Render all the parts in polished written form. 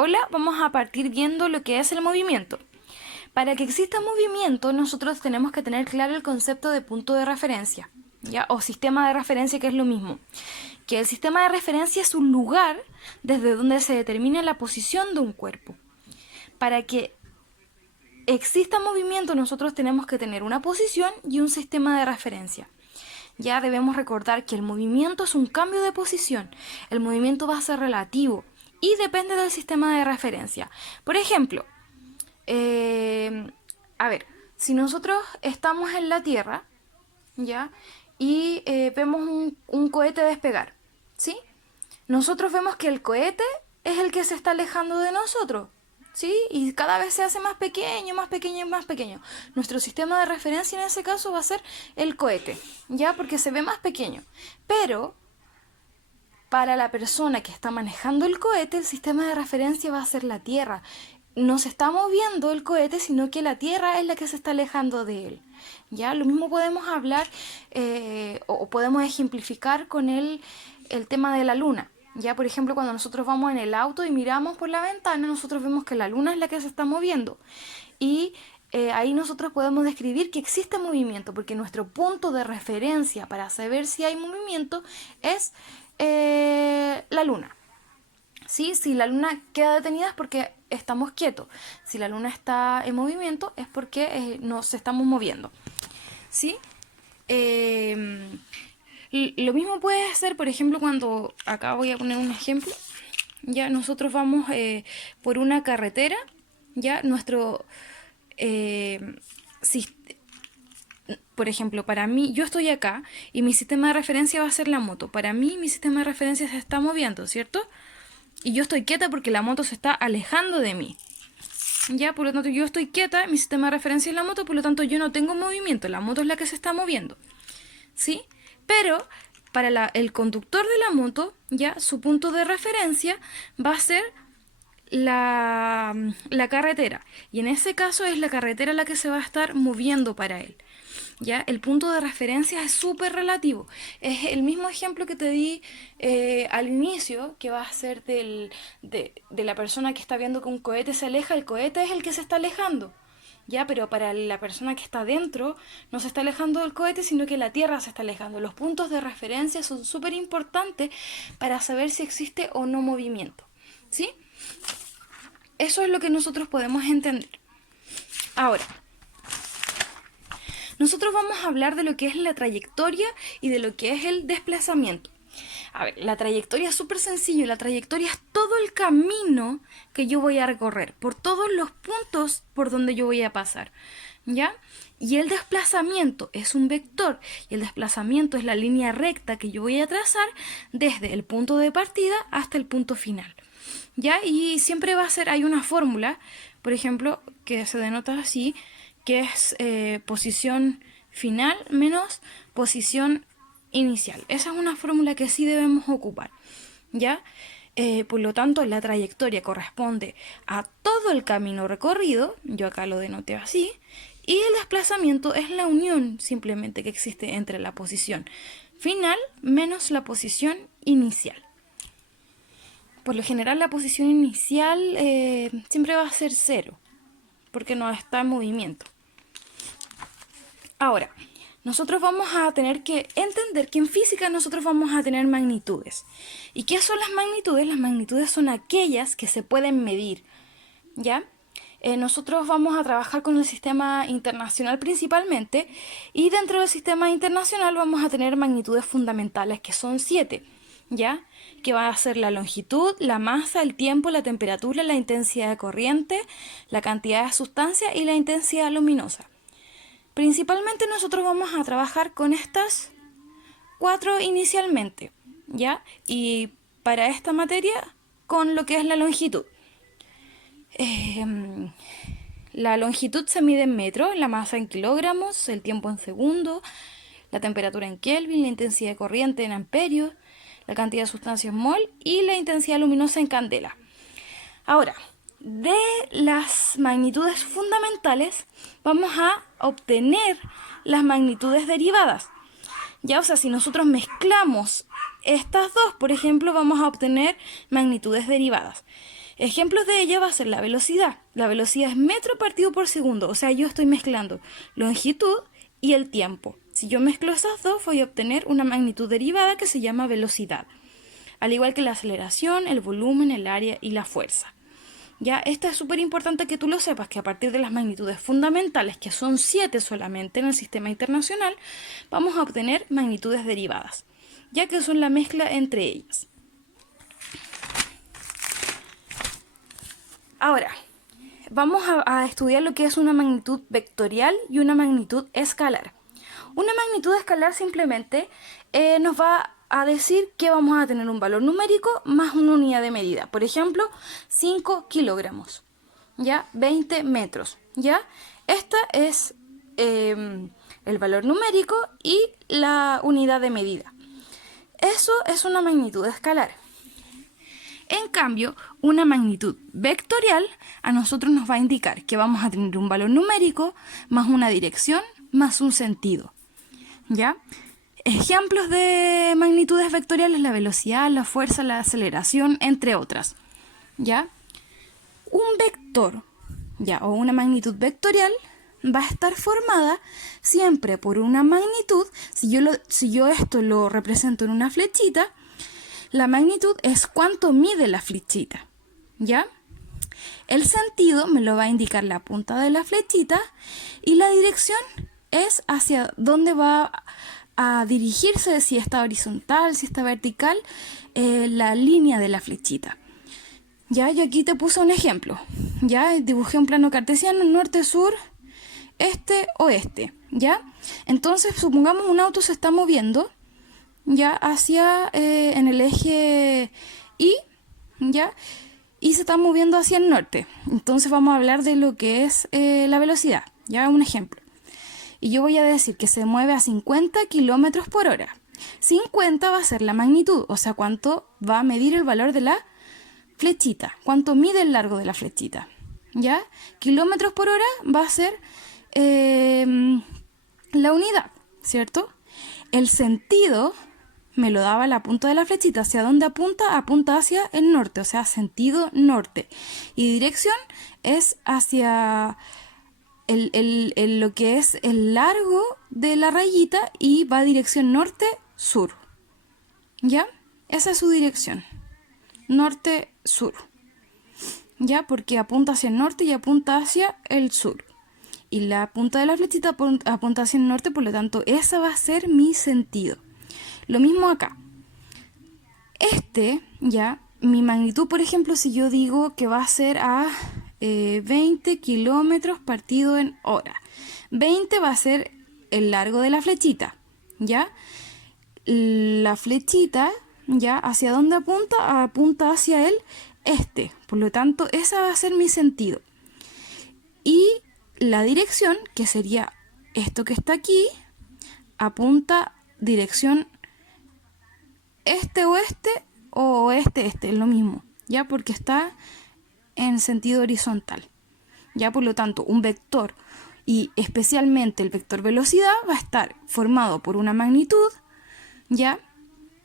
Hola, vamos a partir viendo lo que es el movimiento. Para que exista movimiento, nosotros tenemos que tener claro el concepto de punto de referencia, ¿ya? O sistema de referencia, que es lo mismo. Que el sistema de referencia es un lugar desde donde se determina la posición de un cuerpo. Para que exista movimiento, nosotros tenemos que tener una posición y un sistema de referencia. Ya debemos recordar que el movimiento es un cambio de posición. El movimiento va a ser relativo y depende del sistema de referencia. Por ejemplo, a ver, si nosotros estamos en la Tierra, ¿ya? Y vemos un cohete despegar, ¿sí? Nosotros vemos que el cohete es el que se está alejando de nosotros, ¿sí? Y cada vez se hace más pequeño, más pequeño y más pequeño. Nuestro sistema de referencia en ese caso va a ser el cohete, ¿ya? Porque se ve más pequeño. Pero para la persona que está manejando el cohete, el sistema de referencia va a ser la Tierra. No se está moviendo el cohete, sino que la Tierra es la que se está alejando de él. ¿Ya? Lo mismo podemos hablar o podemos ejemplificar con el tema de la Luna. Ya, por ejemplo, cuando nosotros vamos en el auto y miramos por la ventana, nosotros vemos que la Luna es la que se está moviendo. Y ahí nosotros podemos describir que existe movimiento, porque nuestro punto de referencia para saber si hay movimiento es la Luna. ¿Sí? Si la Luna queda detenida es porque estamos quietos. Si la Luna está en movimiento es porque nos estamos moviendo. ¿Sí? Lo mismo puede ser, por ejemplo, cuando, acá voy a poner un ejemplo, ya nosotros vamos por una carretera, ya nuestro, si, por ejemplo, para mí, yo estoy acá y mi sistema de referencia va a ser la moto. Para mí, mi sistema de referencia se está moviendo, ¿cierto? Y yo estoy quieta porque la moto se está alejando de mí. Ya, por lo tanto, yo estoy quieta, mi sistema de referencia es la moto, por lo tanto, yo no tengo movimiento, la moto es la que se está moviendo. ¿Sí? Pero para el conductor de la moto, ya, su punto de referencia va a ser la carretera. Y en ese caso es la carretera la que se va a estar moviendo para él. ¿Ya? El punto de referencia es súper relativo. Es el mismo ejemplo que te di al inicio, que va a ser de la persona que está viendo que un cohete se aleja. El cohete es el que se está alejando. ¿Ya? Pero para la persona que está dentro no se está alejando del cohete, sino que la Tierra se está alejando. Los puntos de referencia son súper importantes para saber si existe o no movimiento. ¿Sí? Eso es lo que nosotros podemos entender. Ahora, nosotros vamos a hablar de lo que es la trayectoria y de lo que es el desplazamiento. A ver, la trayectoria es súper sencillo. La trayectoria es todo el camino que yo voy a recorrer, por todos los puntos por donde yo voy a pasar, ¿ya? Y el desplazamiento es un vector, y el desplazamiento es la línea recta que yo voy a trazar desde el punto de partida hasta el punto final, ¿ya? Y siempre va a ser, hay una fórmula, por ejemplo, que se denota así, que es posición final menos posición inicial. Esa es una fórmula que sí debemos ocupar, ¿ya? Por lo tanto, la trayectoria corresponde a todo el camino recorrido, yo acá lo denoté así, y el desplazamiento es la unión simplemente que existe entre la posición final menos la posición inicial. Por lo general, la posición inicial siempre va a ser 0, porque no está en movimiento. Ahora, nosotros vamos a tener que entender que en física nosotros vamos a tener magnitudes. ¿Y qué son las magnitudes? Las magnitudes son aquellas que se pueden medir, ¿ya? Nosotros vamos a trabajar con el sistema internacional principalmente, y dentro del sistema internacional vamos a tener magnitudes fundamentales, que son 7, ¿ya? Que van a ser la longitud, la masa, el tiempo, la temperatura, la intensidad de corriente, la cantidad de sustancia y la intensidad luminosa. Principalmente nosotros vamos a trabajar con estas 4 inicialmente, ¿ya? Y para esta materia, con lo que es la longitud. La longitud se mide en metros, la masa en kilogramos, el tiempo en segundos, la temperatura en Kelvin, la intensidad de corriente en amperios, la cantidad de sustancia en mol y la intensidad luminosa en candela. Ahora, de las magnitudes fundamentales vamos a obtener las magnitudes derivadas. Ya, o sea, si nosotros mezclamos estas dos, por ejemplo, vamos a obtener magnitudes derivadas. Ejemplos de ella va a ser la velocidad. La velocidad es metro partido por segundo, o sea, yo estoy mezclando longitud y el tiempo. Si yo mezclo esas dos, voy a obtener una magnitud derivada que se llama velocidad. Al igual que la aceleración, el volumen, el área y la fuerza. Ya, esto es súper importante que tú lo sepas, que a partir de las magnitudes fundamentales, que son 7 solamente en el sistema internacional, vamos a obtener magnitudes derivadas, ya que son la mezcla entre ellas. Ahora, vamos a estudiar lo que es una magnitud vectorial y una magnitud escalar. Una magnitud escalar simplemente nos va a decir que vamos a tener un valor numérico más una unidad de medida. Por ejemplo, 5 kilogramos, ¿ya? 20 metros, ¿ya? Esta es el valor numérico y la unidad de medida. Eso es una magnitud escalar. En cambio, una magnitud vectorial a nosotros nos va a indicar que vamos a tener un valor numérico más una dirección más un sentido, ¿ya? Ejemplos de magnitudes vectoriales: la velocidad, la fuerza, la aceleración, entre otras, ¿ya? Un vector, ¿ya? O una magnitud vectorial va a estar formada siempre por una magnitud. Si yo esto lo represento en una flechita, la magnitud es cuánto mide la flechita, ¿ya? El sentido me lo va a indicar la punta de la flechita y la dirección es hacia dónde va a dirigirse, si está horizontal, si está vertical, la línea de la flechita. Ya, yo aquí te puse un ejemplo. Ya, dibujé un plano cartesiano, norte, sur, este, oeste. Ya, entonces supongamos un auto se está moviendo ya hacia en el eje Y, ya, y se está moviendo hacia el norte. Entonces vamos a hablar de lo que es la velocidad. Ya, un ejemplo. Y yo voy a decir que se mueve a 50 kilómetros por hora. 50 va a ser la magnitud, o sea, cuánto va a medir el valor de la flechita, cuánto mide el largo de la flechita, ¿ya? Kilómetros por hora va a ser la unidad, ¿cierto? El sentido me lo daba la punta de la flechita. ¿Hacia dónde apunta? Apunta hacia el norte, o sea, sentido norte. Y dirección es hacia lo que es el largo de la rayita y va a dirección norte-sur. ¿Ya? Esa es su dirección. Norte-sur. ¿Ya? Porque apunta hacia el norte y apunta hacia el sur. Y la punta de la flechita apunta hacia el norte, por lo tanto, esa va a ser mi sentido. Lo mismo acá. Ya, mi magnitud, por ejemplo, si yo digo que va a ser a 20 kilómetros partido en hora. 20 va a ser el largo de la flechita, ¿ya? La flechita, ¿ya? ¿Hacia dónde apunta? Apunta hacia el este. Por lo tanto, esa va a ser mi sentido. Y la dirección, que sería esto que está aquí, apunta dirección este-oeste o oeste-este, es lo mismo, ¿ya? Porque está en sentido horizontal. Ya, por lo tanto, un vector, y especialmente el vector velocidad, va a estar formado por una magnitud, ya,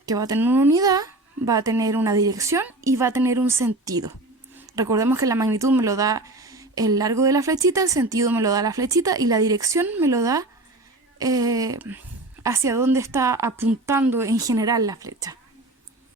que va a tener una unidad, va a tener una dirección y va a tener un sentido. Recordemos que la magnitud me lo da el largo de la flechita, el sentido me lo da la flechita y la dirección me lo da hacia dónde está apuntando en general la flecha.